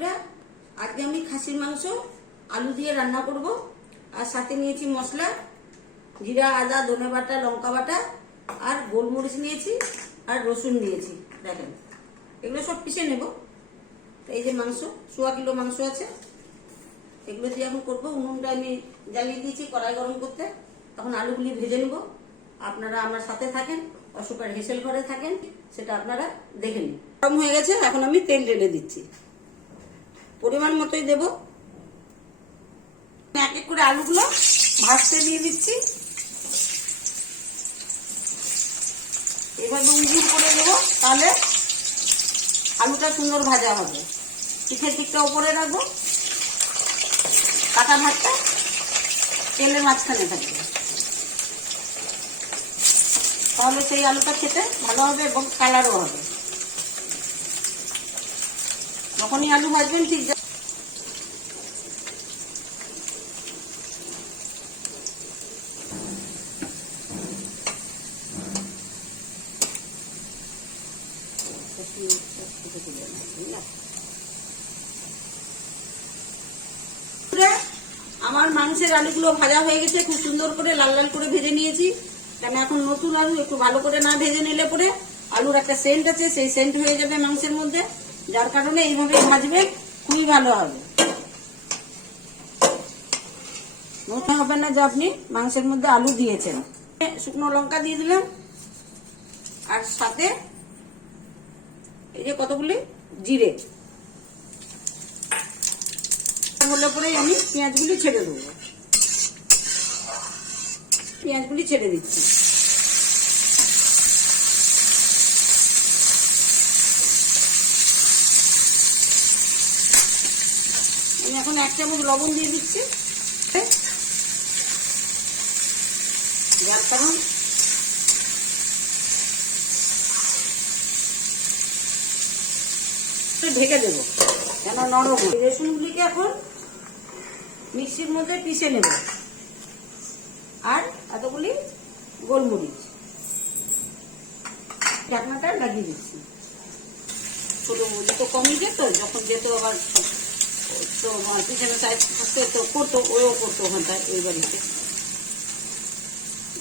বন্ধুরা, আজকে আমি খাসির মাংস আলু দিয়ে রান্না করব। আর সাথে নিয়েছি মশলা, জিরা, আদা, ধনে বাটা, লঙ্কা বাটা আর গোলমরিচ নিয়েছি আর রসুন নিয়েছি। দেখেন, এগুলো সব পিষে নেব। এই যে মাংস, 1.25 কিলো মাংস আছে, এগুলো দিয়ে এখন করবো। উনুনটা আমি জ্বালিয়ে দিয়েছি কড়াই গরম করতে। এখন আলুগুলি ভেজে নেব। আপনারা আমার সাথে থাকেন, অশোকার হেসেল ঘরে থাকেন, সেটা আপনারা দেখে নিন। গরম হয়ে গেছে, এখন আমি তেল ঢেলে দিচ্ছি। পরিমাণ মতোই দেব। এক এক করে আলুগুলো ভাজতে দিয়ে দিচ্ছি। এভাবে উঁচু করে দেবো, তাহলে আলুটা সুন্দর ভাজা হবে। পিঠের দিকটা উপরে রাখবো, কাটা ভাতটা তেলের মাঝখানে থাকবে, তাহলে সেই আলুটা খেতে ভালো হবে এবং কালারও হবে। যখনই আলু ভাজবেন ঠিক আমার মাংসের আলুগুলো ভাজা হয়ে গেছে, খুব সুন্দর করে লাল লাল করে ভেজে নিয়েছি। কারণ এখন নতুন আলু, একটু ভালো করে না ভেজে নিলে পরে আলুর একটা সেন্ট আছে, সেই সেন্ট হয়ে যাবে মাংসের মধ্যে। যার কারণে এইভাবে ভাজবে, খুবই ভালো হবে। মনে হবে না যে আপনি মাংসের মধ্যে আলু দিয়েছেন। শুকনো লঙ্কা দিয়ে দিলাম, আর সাথে এই যে কতগুলি জিরে। হলে পরেই আমি পেঁয়াজগুলি ছেড়ে দেবো। পেঁয়াজগুলি ছেড়ে দিচ্ছি। আমি এখন 1 চামচ লবণ দিয়ে দিচ্ছি। যার কারণ ঢেকে দেবো কেন নরম। রসুনগুলিকে এখন মিক্সির মধ্যে পিষে নেব, আর এতগুলি গোলমরিচ। ঢাকনাটা লাগিয়ে দিচ্ছি। ছোট মুড়ি তো কমই যেত, যখন যেত আবার তো পিছনে সাইড থাকতে তো করতো, ওও করতো ওখানটায়, ওই বাড়িতে।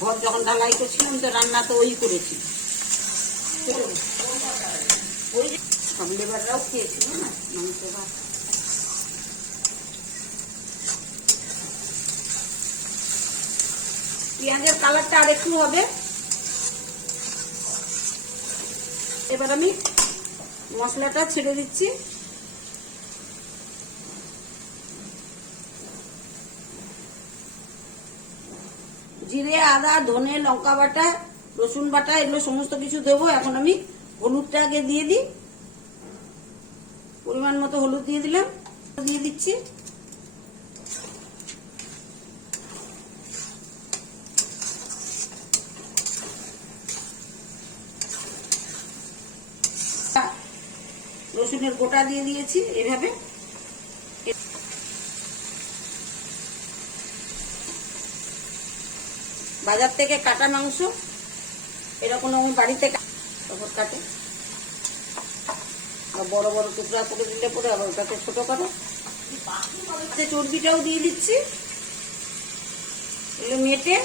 ঘর যখন ঢালাই করছিলাম তো রান্না তো ওই করেছি। ওই সব লেবাররাও খেয়েছিল না মাংস ভাত। পেঁয়াজের কালারটা আর একটু হবে। এবার আমি মশলাটা ছেড়ে দিচ্ছি। জিরে, আদা, ধনে, লঙ্কা বাটা, রসুন বাটা, এগুলো সমস্ত কিছু দেবো। এখন আমি হলুদটা আগে দিয়ে দিই। পরিমাণ মতো হলুদ দিয়ে দিলাম, দিয়ে দিচ্ছি। রসুনের গোটা দিয়ে দিয়েছি। এভাবে বাজার থেকে কাটা মাংস এরকম বাড়িতে কাটে, আর বড় বড় টুকরা করে দিলে পরে আবার ওটাকে ছোট করো। চর্বিটাও দিয়ে দিচ্ছি। এগুলো মেটে,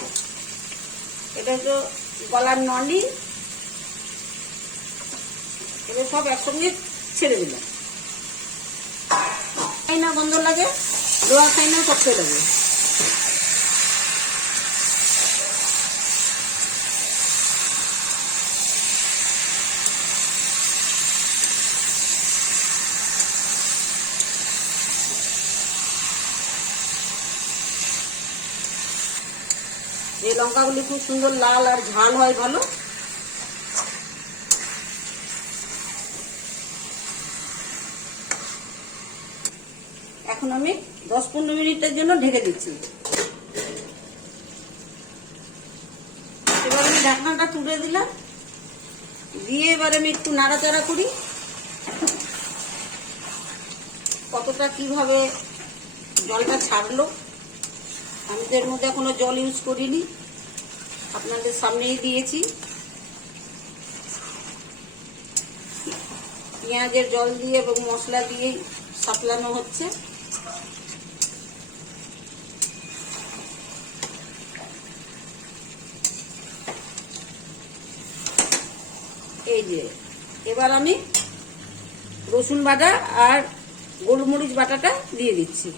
এটা হচ্ছে গলার নলি, এগুলো সব একসঙ্গে ছেড়ে দিলাম। খাই না গন্ধ লাগে, লোয়া খাই না করতে লাগে। এই লঙ্কাগুলি খুব সুন্দর লাল আর ঝাল হয় ভালো। এখন আমি 10-15 মিনিটের জন্য ঢেকে দিচ্ছি। এবার আমি ঢাকনাটা তুলে দিলাম, দিয়ে এবার আমি একটু নাড়াচাড়া করি। কতটা কিভাবে জলটা ছাড়লো, আমি তো এর মধ্যে এখনো জল ইউজ করিনি, আপনাদের সামনেই দিয়েছি। পেঁয়াজের জল দিয়ে এবং মশলা দিয়ে সাতলানো হচ্ছে। এই যে এবার আমি রসুন বাটা আর গোলমরিচ বাটাটা দিয়ে দিচ্ছি।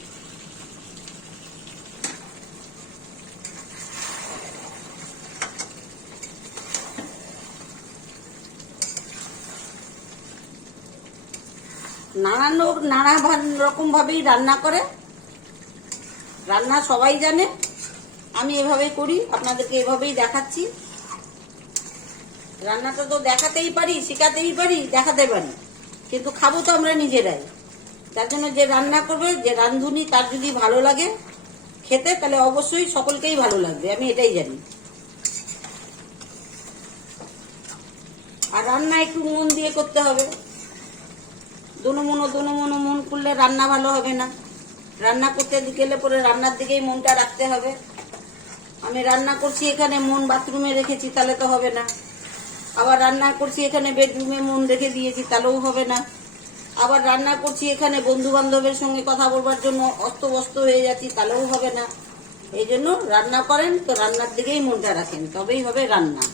নানা রকম ভাবেই রান্না করে, রান্না সবাই জানে, আমি এভাবেই করি, আপনাদেরকে এভাবেই দেখাচ্ছি। রান্নাটা তো দেখাতেই পারি, শেখাতেই পারি, দেখাতে পারি, কিন্তু খাবো তো আমরা নিজেরাই। তার জন্য যে রান্না করবে, যে রাঁধুনি, তার যদি ভালো লাগে খেতে, তাহলে অবশ্যই সকলকেই ভালো লাগবে, আমি এটাই জানি। আর রান্না একটু মন দিয়ে করতে হবে। দোনো মন করলে রান্না ভালো হবে না। রান্না করতে গেলে পরে রান্নার দিকেই মনটা রাখতে হবে। আমি রান্না করছি এখানে, মন বাথরুমে রেখেছি, তাহলে তো হবে না। আবার রান্না করছি এখানে, বেডরুমে মন রেখে দিয়েছি, তাহলেও হবে না। আবার রান্না করছি এখানে, বন্ধু বান্ধবের সঙ্গে কথা বলবার জন্য অস্তব্যস্ত হয়ে যাচ্ছি, তাহলেও হবে না। এই জন্য রান্না করেন তো রান্নার দিকেই মনটা রাখেন, তবেই হবে রান্না।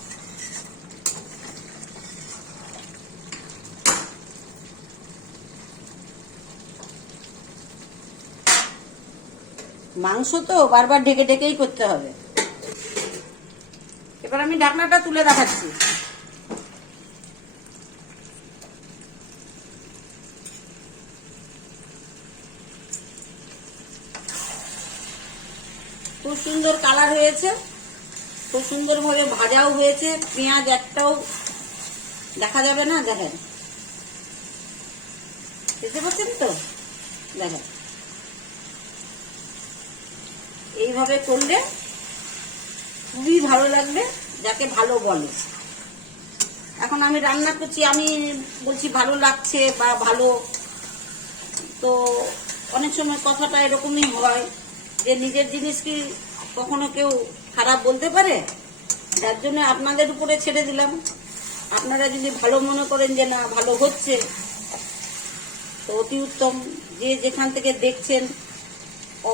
মাংস তো বারবার ঢেকে ঢেকেই করতে হবে। এবার আমি ঢাকনাটা তুলে দেখাচ্ছি। খুব সুন্দর কালার হয়েছে, খুব সুন্দর ভাবে ভাজাও হয়েছে, পেঁয়াজ একটাও দেখা যাবে না। দেখেন, দেখতে পাচ্ছেন তো? দেখেন, এইভাবে করলে খুবই ভালো লাগবে, যাকে ভালো বলে। এখন আমি রান্না করছি, আমি বলছি ভালো লাগছে বা ভালো, তো অনেক সময় কথাটা এরকমই হয় যে নিজের জিনিস কি কখনো কেউ খারাপ বলতে পারে? যার জন্য আপনাদের উপরে ছেড়ে দিলাম। আপনারা যদি ভালো মনে করেন যে না ভালো হচ্ছে, তো অতি উত্তম। যে যেখান থেকে দেখছেন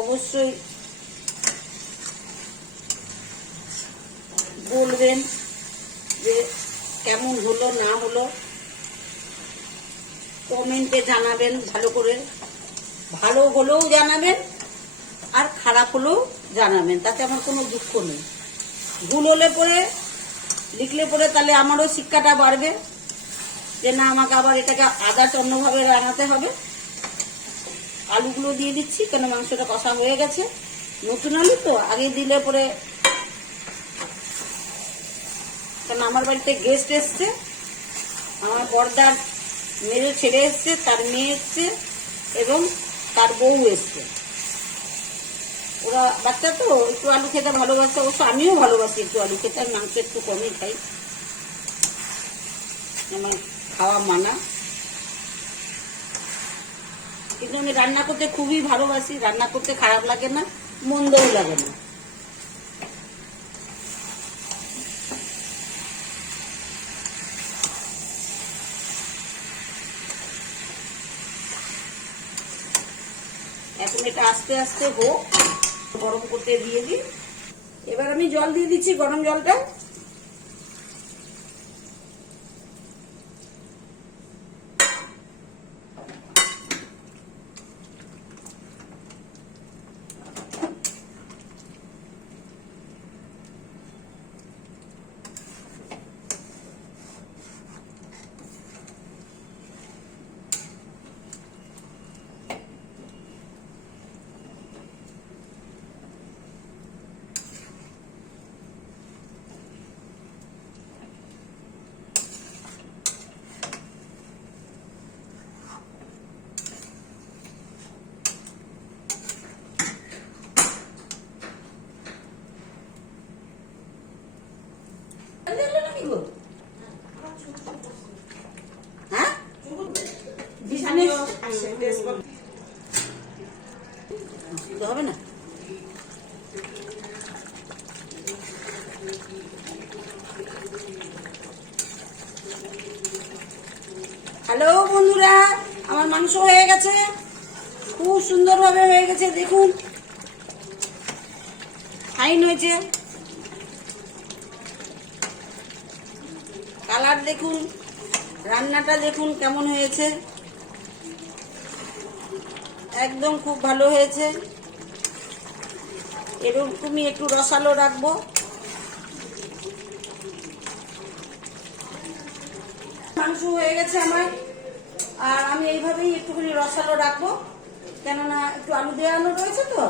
অবশ্যই বলবেন যে কেমন হলো না হলো, কমেন্টে জানাবেন। ভালো করে, ভালো হলেও জানাবেন আর খারাপ হলেও জানাবেন, তাতে আমার কোনো দুঃখ নেই। ভুল হলে পরে লিখলে পরে তাহলে আমারও শিক্ষাটা বাড়বে যে না, আমাকে আবার এটাকে আদার্স অন্যভাবে রান্নাতে হবে। আলুগুলো দিয়ে দিচ্ছি, কেন মাংসটা কষা হয়ে গেছে। নতুন আলু তো আগে দিলে পরে, কারণ আমার বাড়িতে গেস্ট এসছে, আমার বড়দার মেয়ে ছেড়ে এসছে, তার মেয়ে এসছে এবং তার বউ এসছে। ওরা বাচ্চা তো একটু আলু খেতে ভালোবাসে, অবশ্য আমিও ভালোবাসি একটু আলু খেতে, আর মাংস একটু কমই খাই, আমার খাওয়া মানা। কিন্তু আমি রান্না করতে খুবই ভালোবাসি, রান্না করতে খারাপ লাগে না, মন্দও লাগে না। এখন এটা আস্তে আস্তে হোক, গরম করতে দিয়ে দিই। এবার আমি জল দিয়ে দিচ্ছি, গরম জলটা। হ্যাঁ, হবে না। হ্যালো বন্ধুরা, আমার মাংস হয়ে গেছে, সুন্দরভাবে হয়ে গেছে, দেখুন ফাইন হয়েছে। কালার দেখুন, রান্নাটা দেখুন কেমন হয়েছে, একদম খুব ভালো হয়েছে। এরকমই একটু রসালো রাখবো। মাংস হয়ে গেছে আমার, আর আমি এইভাবেই একটুখানি রসালো রাখবো, কেননা একটু আলু দেওয়ানো রয়েছে তো,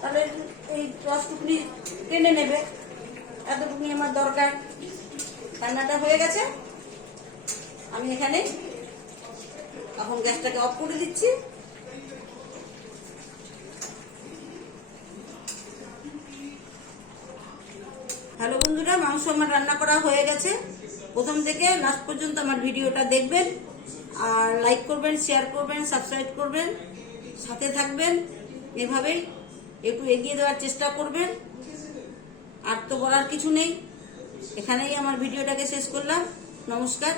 তাহলে এই রসটুকুনি টেনে নেবে, এতটুকুনি আমার দরকার। রান্নাটা হয়ে গেছে, আমি এখানে এখন গ্যাসটাকে অফ করে দিচ্ছি। হ্যালো বন্ধুরা, মাংস আমার রান্না করা হয়ে গেছে। প্রথম থেকে লাস্ট পর্যন্ত আমার ভিডিওটা দেখবেন, আর লাইক করবেন, শেয়ার করবেন, সাবস্ক্রাইব করবেন, সাথে থাকবেন। এভাবেই একটু এগিয়ে দেওয়ার চেষ্টা করবেন। আর তো বলার কিছু নেই, এখানেই আমার ভিডিওটাকে শেষ করলাম। নমস্কার।